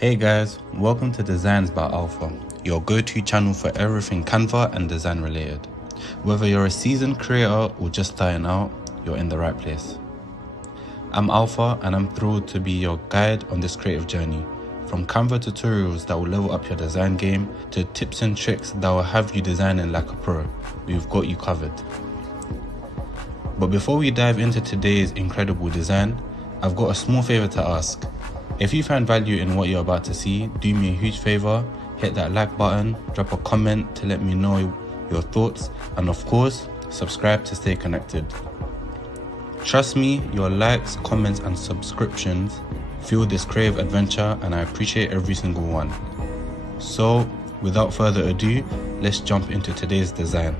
Hey guys, welcome to Designs by Alpha, your go-to channel for everything Canva and design related. Whether you're a seasoned creator or just starting out, you're in the right place. I'm Alpha and I'm thrilled to be your guide on this creative journey. From Canva tutorials that will level up your design game to tips and tricks that will have you designing like a pro, we've got you covered. But before we dive into today's incredible design, I've got a small favor to ask. If you find value in what you're about to see, do me a huge favor, hit that like button, drop a comment to let me know your thoughts, and of course, subscribe to stay connected. Trust me, your likes, comments, and subscriptions fuel this creative adventure, and I appreciate every single one. So, without further ado, let's jump into today's design.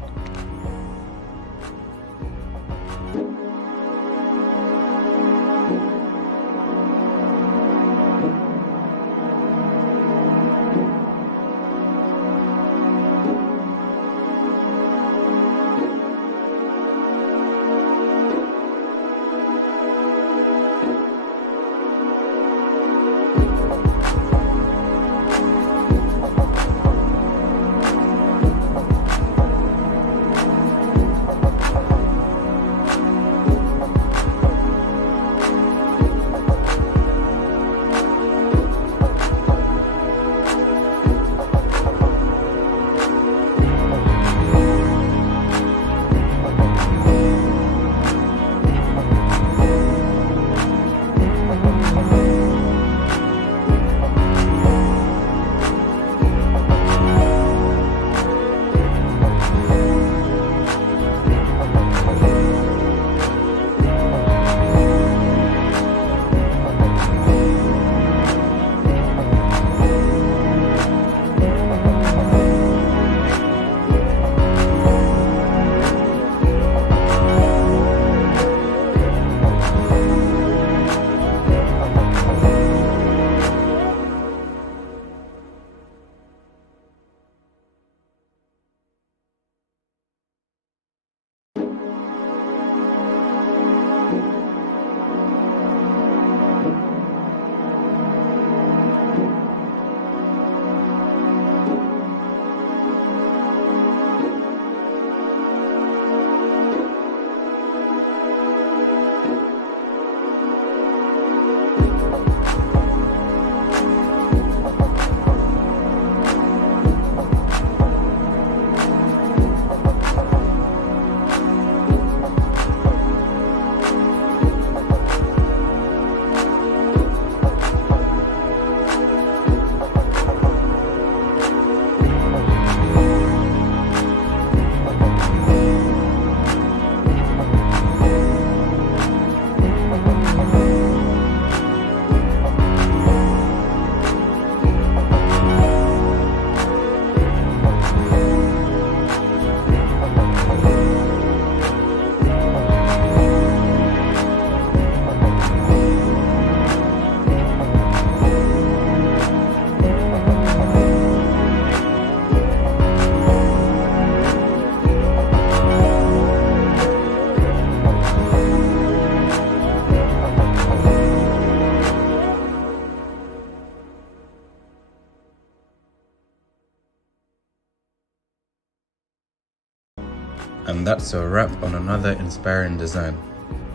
And that's a wrap on another inspiring design.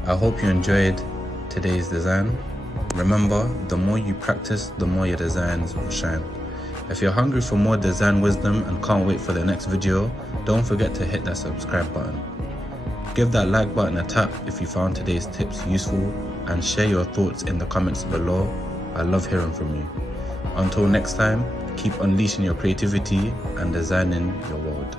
I hope you enjoyed today's design. Remember, the more you practice, the more your designs will shine. If you're hungry for more design wisdom and can't wait for the next video, don't forget to hit that subscribe button. Give that like button a tap if you found today's tips useful, and share your thoughts in the comments below. I love hearing from you. Until next time, keep unleashing your creativity and designing your world.